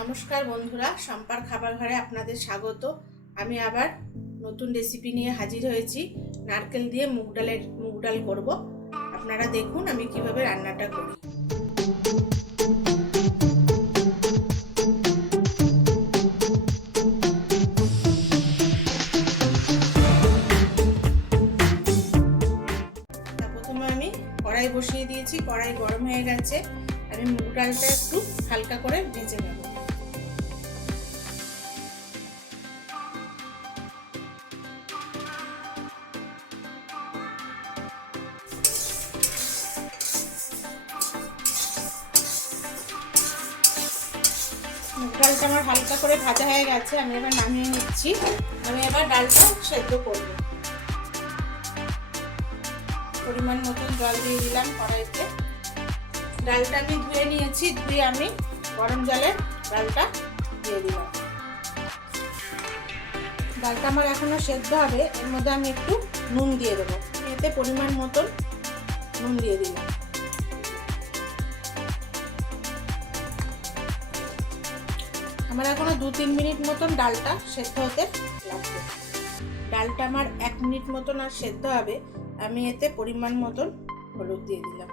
নমস্কার বন্ধুরা, শম্পার খাবার ঘরে আপনাদের স্বাগত। আমি আবার নতুন রেসিপি নিয়ে হাজির হয়েছি। নারকেল দিয়ে মুগ ডাল করব। আপনারা দেখুন আমি কিভাবে রান্নাটা করি। প্রথমে আমি কড়াই বসিয়ে দিয়েছি, কড়াই গরম হয়ে গেছে। আমি মুগ ডালটা একটু হালকা করে ভেজে নেব। মুগ ডালটা আমার হালকা করে ভাজা হয়ে গেছে, আমি এবার নামিয়ে নিচ্ছি। আমি এবার ডালটা সেদ্ধ করব। পরিমাণ মতন জল দিয়ে দিলাম কড়াইতে। ডালটা আমি ধুয়ে নিয়েছি, ধুয়ে আমি গরম জলে ডালটা দিয়ে দিলাম। ডালটা আমার এখনো সেদ্ধ হবে, এর মধ্যে আমি একটু নুন দিয়ে দেবো। এতে পরিমাণ মতন নুন দিয়ে দিলাম। আমার এখনো 2-3 মিনিট মতন ডালটা সেদ্ধ হতে লাগবে। ডালটা আমার 1 মিনিট মতন আর সেদ্ধ হবে। আমি এতে পরিমাণ মতন হলুদ দিয়ে দিলাম।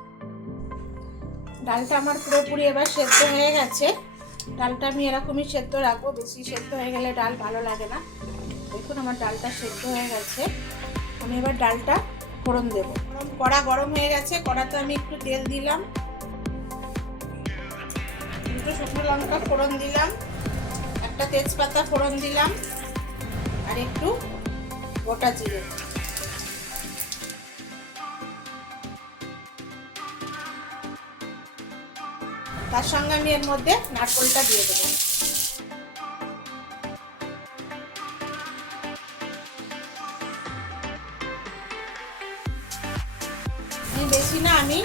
ডালটা আমার পুরোপুরি এবার সেদ্ধ হয়ে গেছে। ডালটা আমি এরকমই সেদ্ধ রাখবো, বেশি সেদ্ধ হয়ে গেলে ডাল ভালো লাগে না। দেখুন আমার ডালটা সেদ্ধ হয়ে গেছে। আমি এবার ডালটা ফোড়ন দেব। কড়া গরম হয়ে গেছে, কড়াতে আমি একটু তেল দিলাম, দুটো শুকনো লঙ্কা ফোড়ন দিলাম, একটা তেজপাতা ফোড়ন দিলাম, আর একটু গোটা জিরে। তার সঙ্গে আমি এর মধ্যে নারকেলটা দিয়ে দেবো। বেশি না, আমি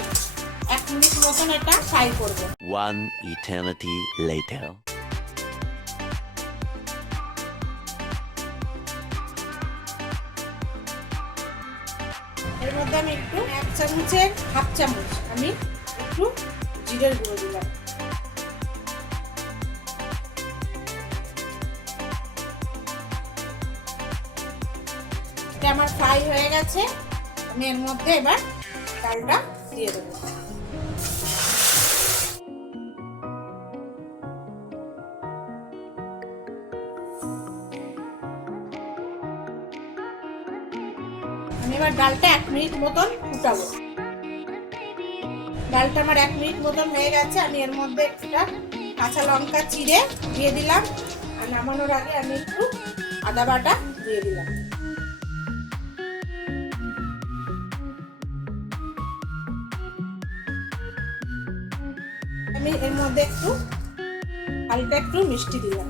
1 মিনিট মতন এটা ফ্রাই করব। One eternity later. এর মধ্যে আমি একটু 1 চামচের হাফ চামচ আমি একটু জিরের গুঁড়ো দিলাম। এটা আমার ফ্রাই হয়ে গেছে। আমি এর মধ্যে এবার ডালটা দিয়ে দেবো। আমি এবার ডালটা 1 মিনিট মতন ফুটাবো। ডালটা আমার 1 মিনিট মতন হয়ে গেছে। আমি এর মধ্যে একটা কাঁচা লঙ্কা চিড়ে দিয়ে দিলাম, আর নামানোর আগে আমি একটু আদা বাটা দিয়ে দিলাম। আমি এর মধ্যে একটু হালকা একটু মিষ্টি দিলাম।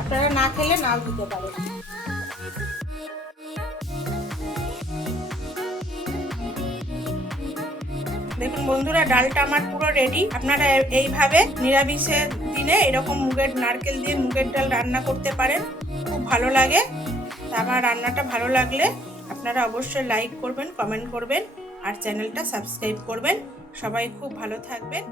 আপনারা না খেলে নাও দিতে পারেন। দেখুন বন্ধুরা, ডালটা আমার পুরো রেডি। আপনারা এইভাবে নিরামিষের দিনে এরকম নারকেল দিয়ে মুগের ডাল রান্না করতে পারেন, খুব ভালো লাগে। আমার রান্নাটা ভালো লাগলে আপনারা অবশ্যই লাইক করবেন, কমেন্ট করবেন, আর চ্যানেলটা সাবস্ক্রাইব করবেন। সবাই খুব ভালো থাকবেন।